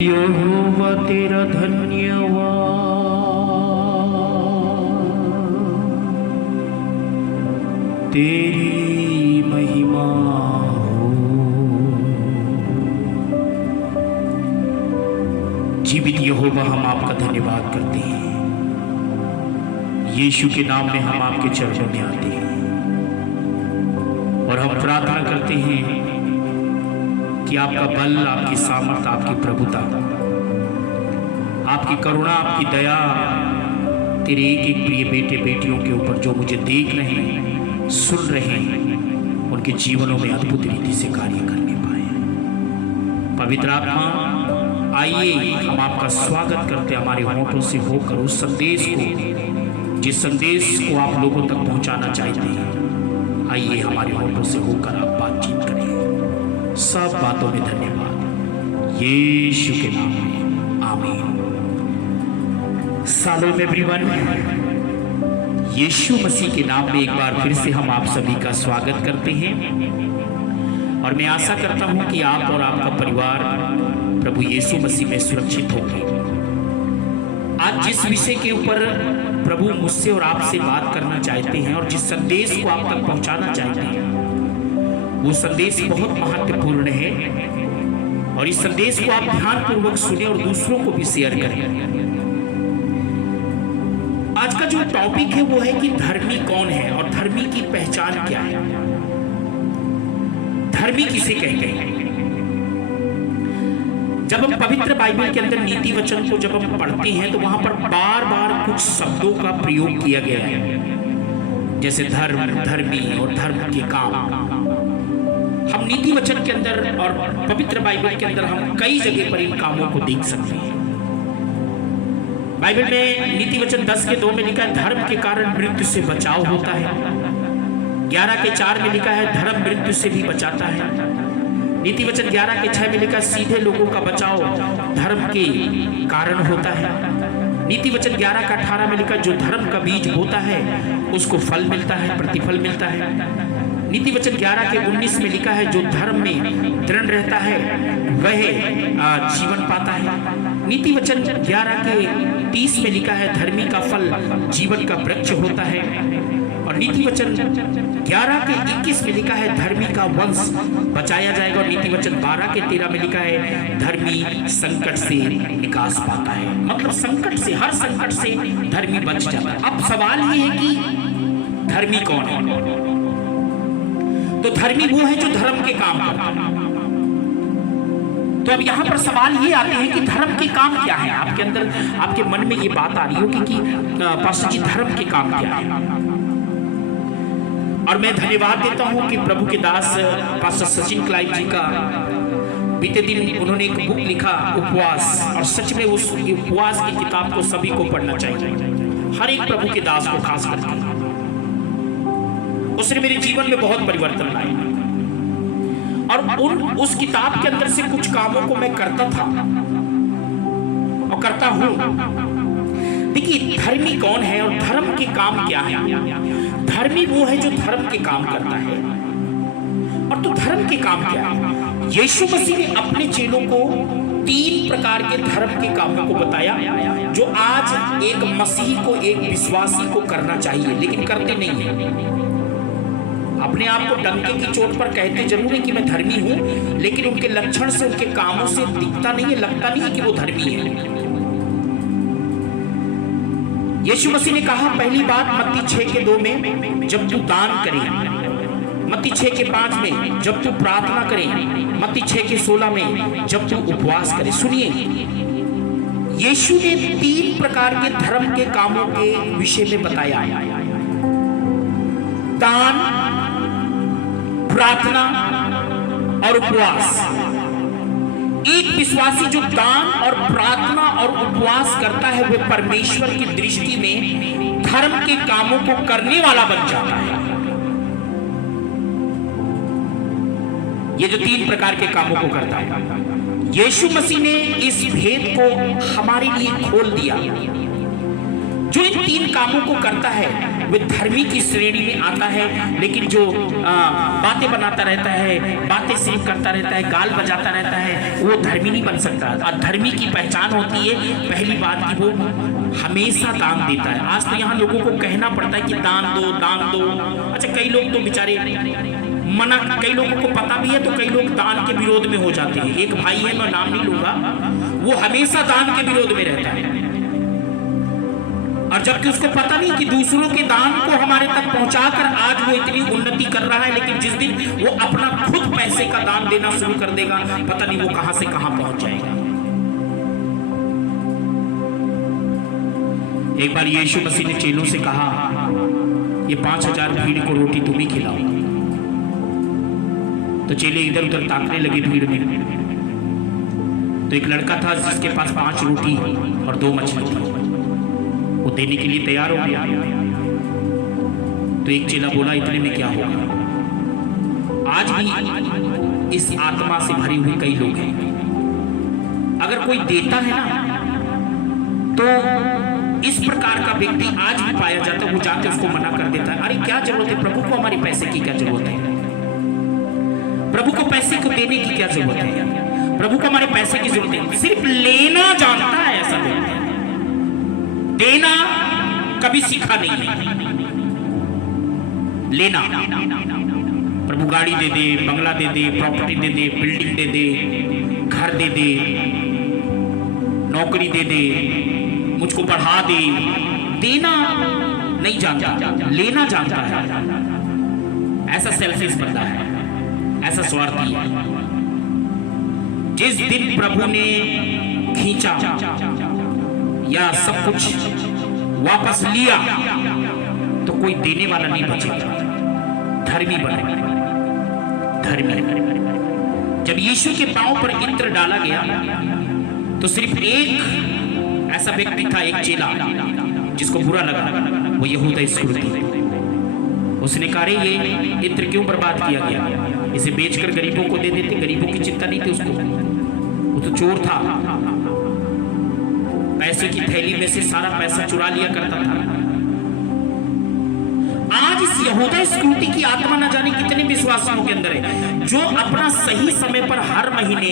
यहोवा तेरा धन्यवाद, तेरी महिमा हो। जीवित यहोवा, हम आपका धन्यवाद करते हैं। यीशु के नाम में हम आपके चरणों में आते हैं और हम प्रार्थना करते हैं कि आपका बल, आपकी सामर्थ्य, आपकी प्रभुता, आपकी करुणा, आपकी दया तेरे एक एक प्रिय बेटे बेटियों के ऊपर जो मुझे देख रहे हैं, सुन रहे हैं, उनके जीवनों में अद्भुत रीति से कार्य करने पाए। पवित्र आत्मा, आइए हम आपका स्वागत करते हमारे होठों से होकर उस संदेश को, जिस संदेश को आप लोगों तक पहुंचाना चाहते हैं, आइए हमारे होठों से होकर आप बातचीत करें। सब बातों में धन्यवाद, यीशु के नाम में, आमीन। सालों एवरीवन, यीशु मसीह के नाम में एक बार फिर से हम आप सभी का स्वागत करते हैं और मैं आशा करता हूं कि आप और आपका परिवार प्रभु यीशु मसीह में सुरक्षित होंगे। आज जिस विषय के ऊपर प्रभु मुझसे और आपसे बात करना चाहते हैं और जिस संदेश को आप तक पहुंचाना चाहते हैं, वो संदेश बहुत महत्वपूर्ण है और इस संदेश को आप ध्यानपूर्वक सुने और दूसरों को भी शेयर करें। आज का जो टॉपिक है वो है कि धर्मी कौन है और धर्मी की पहचान क्या है। धर्मी किसे कहते हैं? जब हम पवित्र बाइबल के अंदर नीति वचन को जब हम पढ़ते हैं तो वहां पर बार बार कुछ शब्दों का प्रयोग किया गया है, जैसे धर्म, धर्मी और धर्म के काम। हम नीति वचन के अंदर और पवित्र बाइबल के अंदर हम कई जगह पर इन कामों को देख सकते हैं। बाइबल में नीति वचन 10:2 में लिखा है, धर्म के कारण मृत्यु से बचाव होता है। 11:4 में लिखा है, धर्म मृत्यु से भी बचाता है। नीति वचन 11:6 में लिखा, सीधे लोगों का बचाव धर्म के कारण होता है। नीति वचन 11:18 में लिखा, जो धर्म का बीज होता है उसको फल मिलता है, प्रतिफल मिलता है। नीति वचन 11:19 में लिखा है, जो धर्म में दृढ़ रहता है वह जीवन पाता है। नीति वचन 11:30 में लिखा है, धर्मी का फल जीवन का वृक्ष होता है। और नीति वचन 11:21 में लिखा है, धर्मी का वंश बचाया जाएगा। और नीति वचन 12:13 में लिखा है, धर्मी संकट से निकास पाता है। मतलब संकट से, हर संकट से धर्मी बच जाता है। अब सवाल ये है कि धर्मी कौन है? तो धर्मी वो है जो धर्म के काम करता है। तो अब यहां पर सवाल ये आते हैं कि धर्म के काम क्या है? आपके अंदर, आपके मन में ये बात आ रही होगी कि पास्टर जी, धर्म के काम क्या है? और मैं धन्यवाद देता हूं कि प्रभु के दास पास्टर सचिन क्लाइव जी का बीते दिन उन्होंने एक बुक लिखा, उपवास। और सच में उस उपवास की किताब को सभी को पढ़ना चाहिए, हर एक प्रभु के दास को खास करके। उसने मेरे जीवन में बहुत परिवर्तन लाया और उस किताब के अंदर से कुछ कामों को मैं करता था और करता हूं। देखिए, धर्मी कौन है और धर्म के काम क्या है? धर्मी वो है जो धर्म के काम करता है। और तो धर्म के काम क्या है? यीशु मसीह ने अपने चेलों को 3 प्रकार के धर्म के कामों को बताया जो आज एक मसीही को, एक विश्वासी को करना चाहिए, लेकिन करते नहीं है। अपने आप को डंके की चोट पर कहते जरूर है कि मैं धर्मी हूं, लेकिन उनके लक्षण से, उनके कामों से दिखता नहीं है, लगता नहीं है कि वो धर्मी है। यीशु मसीह ने कहा, पहली बात मत्ती 6:2 में, जब तू दान करे। मत्ती 6:5 में, जब तू प्रार्थना करे। मत्ती 6:16 में, जब तू उपवास करे। सुनिए, यीशु ने 3 प्रकार के धर्म के कामों के विषय में बताया, दान, प्रार्थना और उपवास। एक विश्वासी जो दान और प्रार्थना और उपवास करता है, वह परमेश्वर की दृष्टि में धर्म के कामों को करने वाला बन जाता है। ये जो 3 प्रकार के कामों को करता है, यीशु मसीह ने इस भेद को हमारे लिए खोल दिया। जो इन 3 कामों को करता है वह धर्मी की श्रेणी में आता है, लेकिन जो बातें बनाता रहता है, बातें सिर्फ करता रहता है, गाल बजाता रहता है, वो धर्मी नहीं बन सकता। और धर्मी की पहचान होती है पहली बात कि वो हमेशा दान देता है। आज तो यहाँ लोगों को कहना पड़ता है कि दान दो दान दो। अच्छा, कई लोग तो बेचारे मना, कई लोगों को पता भी है तो कई लोग दान के विरोध में हो जाते हैं। एक भाई है, मैं नाम नहीं लूंगा, वो हमेशा दान के विरोध में रहता है, और जबकि उसको पता नहीं कि दूसरों के दान को हमारे तक पहुंचाकर आज वो इतनी उन्नति कर रहा है, लेकिन जिस दिन वो अपना खुद पैसे का दान देना शुरू कर देगा, पता नहीं वो कहां से कहां पहुंच जाएगा। एक बार यीशु मसीह ने चेलों से कहा, ये 5000 भीड़ को रोटी तुम ही खिलाओ। तो चेले इधर उधर ताकने लगे भीड़ में। तो एक लड़का था जिसके पास 5 रोटी और 2 मछली थी, वो देने के लिए तैयार हो गया। तो एक चेला बोला, इतने में क्या होगा। आज भी इस आत्मा से भरे हुए कई लोग हैं, अगर कोई देता है ना तो इस प्रकार का व्यक्ति आज भी पाया जाता है। वो जाके उसको मना कर देता है, अरे क्या जरूरत है, प्रभु को हमारे पैसे की क्या जरूरत है, प्रभु को पैसे को देने की क्या जरूरत है, प्रभु को हमारे पैसे की जरूरत है। सिर्फ लेना जानता है ऐसा व्यक्ति, देना कभी सीखा नहीं है। लेना, प्रभु गाड़ी दे दे, बंगला दे दे, प्रॉपर्टी दे दे, बिल्डिंग दे दे, घर दे दे, नौकरी दे दे, मुझको बढ़ा दे। देना नहीं जानता, लेना जानता है। ऐसा सेल्फिश बंदा है, ऐसा स्वार्थी है। जिस दिन प्रभु ने खींचा या सब कुछ वापस लिया तो कोई देने वाला नहीं बचेगा, धर्मी बनेगा, धर्मी। जब यीशु के पांव पर इत्र डाला गया तो सिर्फ एक ऐसा व्यक्ति था, एक चेला, जिसको बुरा लगा, वो यहूदा इस्करियोती। उसने कहा, ये इत्र क्यों बर्बाद किया गया, इसे बेचकर गरीबों को दे देते। गरीबों की चिंता नहीं थी उसको, वो तो चोर था, पैसे की थैली में से सारा पैसा चुरा लिया करता था। आज इस यहूदा इस्करियोती की आत्मा न जाने कितने विश्वासियों के अंदर है, जो अपना सही समय पर हर महीने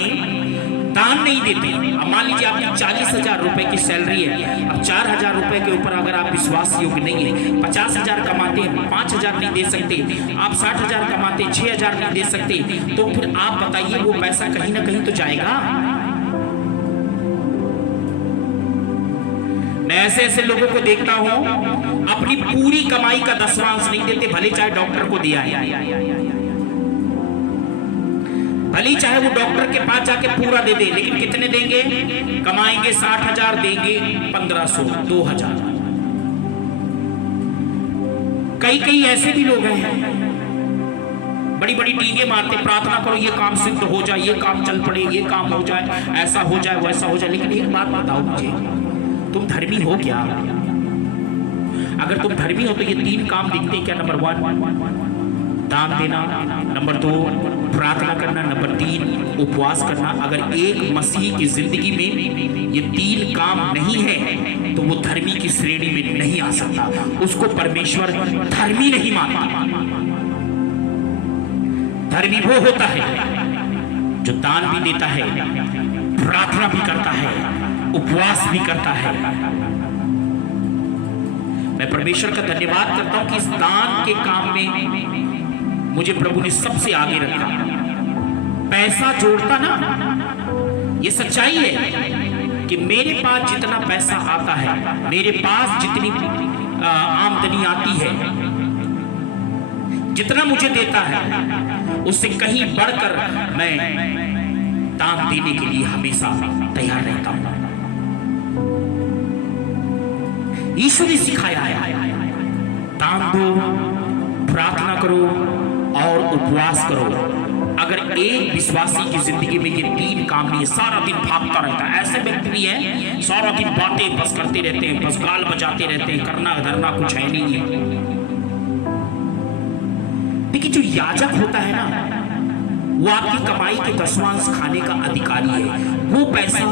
दान नहीं देते। अब मान लीजिए आपकी 40,000 रुपए की सैलरी है, अब 4,000 रुपए के ऊपर अगर आप विश्वास योग्य नहीं है, 50,000 कमाते हैं 5,000 नहीं दे सकते, आप 60,0000 कमाते 6,000 नहीं दे सकते, तो फिर आप बताइए वो पैसा कहीं ना कहीं तो जाएगा। मैं ऐसे ऐसे लोगों को देखता हूं, अपनी पूरी कमाई का 10वांश नहीं देते, भले चाहे डॉक्टर को दिया है, भले चाहे वो डॉक्टर के पास जाके पूरा दे दे, लेकिन कितने देंगे, कमाएंगे 60,000, देंगे 1,500, 2,000। कई ऐसे भी लोग हैं, बड़ी बड़ी टीके मारते, प्रार्थना करो ये काम सिद्ध हो जाए, ये काम चल पड़े, ये काम हो जाए, ऐसा हो जाए, वैसा हो जाए। लेकिन एक बात बताओ मुझे, तुम धर्मी हो क्या? अगर तुम धर्मी हो तो ये 3 काम दिखते क्या? नंबर 1 दान देना, नंबर 2 प्रार्थना करना, नंबर 3 उपवास करना। अगर एक मसीही की जिंदगी में ये 3 काम नहीं है तो वो धर्मी की श्रेणी में नहीं आ सकता, उसको परमेश्वर धर्मी नहीं मानता। धर्मी वो होता है जो दान भी देता है, प्रार्थना भी करता है, उपवास भी करता है। मैं परमेश्वर का धन्यवाद करता हूं कि इस दान के काम में मुझे प्रभु ने सबसे आगे रखा। पैसा जोड़ता ना, ये सच्चाई है कि मेरे पास जितना पैसा आता है, मेरे पास जितनी आमदनी आती है, जितना मुझे देता है, उससे कहीं बढ़कर मैं दान देने के लिए हमेशा तैयार रहता हूं। यीशु ने सिखाया है, दान दो, प्रार्थना करो और उपवास करो। अगर एक विश्वासी की जिंदगी में ये 3 काम नहीं है, सारा दिन भागता रहता है। ऐसे व्यक्ति भी है, सारा दिन बातें बस करते रहते हैं, बस गाल बजाते रहते हैं, करना धरना कुछ है नहीं है। लेकिन जो याजक होता है ना, वो आपकी कमाई के 10वांश खाने का अधिकारी है। वो पैसा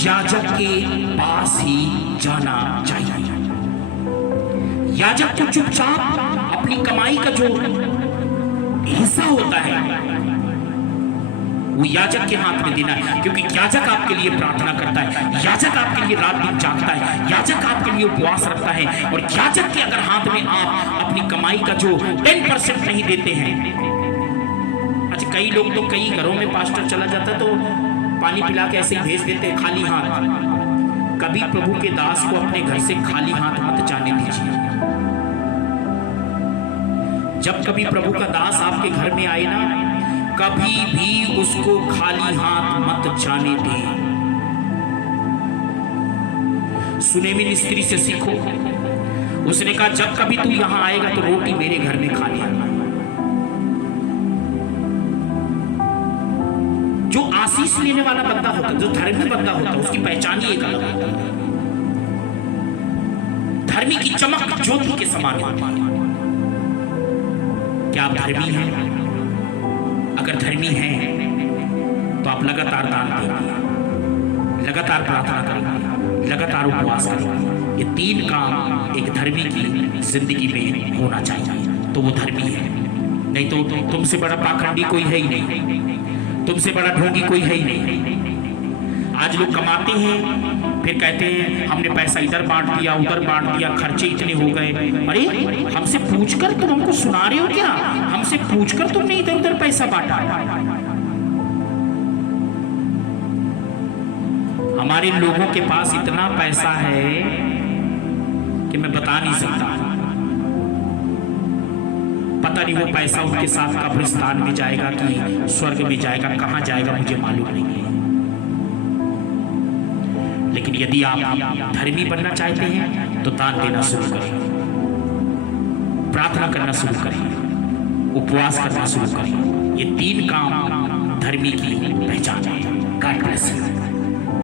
याजक के पास ही जाना चाहिए। याजक को चुपचाप अपनी कमाई का जो हिस्सा होता है वो याजक के हाथ में देना है, क्योंकि याजक आपके लिए प्रार्थना करता है, याजक आपके लिए रात दिन जागता है, याजक आपके लिए उपवास रखता है। और याजक के अगर हाथ में आप अपनी कमाई का जो 10% नहीं देते हैं, अच्छा कई लोग तो कई घरों में पास्टर चला जाता तो पानी पिला के ऐसे ही भेज देते हैं खाली हाथ। कभी प्रभु के दास को अपने घर से खाली हाथ मत जाने दीजिए। जब कभी प्रभु का दास आपके घर में आए ना, कभी भी उसको खाली हाथ मत जाने दें। सुनेमिन स्त्री से सीखो, उसने कहा जब कभी तू यहां आएगा तो रोटी मेरे घर में खा लेना। जो आशीष लेने वाला बंदा होता है, जो धर्मी बंदा होता है, उसकी पहचान ही एक अलग होती है। धर्मी की चमक ज्योति के समान होती है। क्या आप धर्मी हैं? अगर धर्मी हैं तो आप लगातार दान देंगे, लगातार प्रार्थना करेंगे, लगातार उपवास करेंगे। ये 3 काम एक धर्मी की जिंदगी में होना चाहिए, तो वो धर्मी है। नहीं तो तुमसे बड़ा पाखंडी कोई है ही नहीं, तुमसे बड़ा ढोंगी कोई है ही नहीं। आज लोग कमाते हैं फिर कहते हैं हमने पैसा इधर बांट दिया, उधर बांट दिया, खर्चे इतने हो गए। अरे हमसे पूछकर तुम हमको सुना रहे हो क्या? हमसे पूछकर तुमने इधर उधर पैसा बांटा। हमारे लोगों के पास इतना पैसा है कि मैं बता नहीं सकता। पता नहीं वो पैसा उनके साथ कब्रिस्तान में जाएगा कि स्वर्ग में जाएगा, कहां जाएगा मुझे मालूम नहीं है। लेकिन यदि आप धर्मी बनना चाहते हैं तो दान देना शुरू करें, प्रार्थना करना शुरू करें, उपवास करना शुरू करें। ये 3 काम धर्मी की पहचान है। God bless you.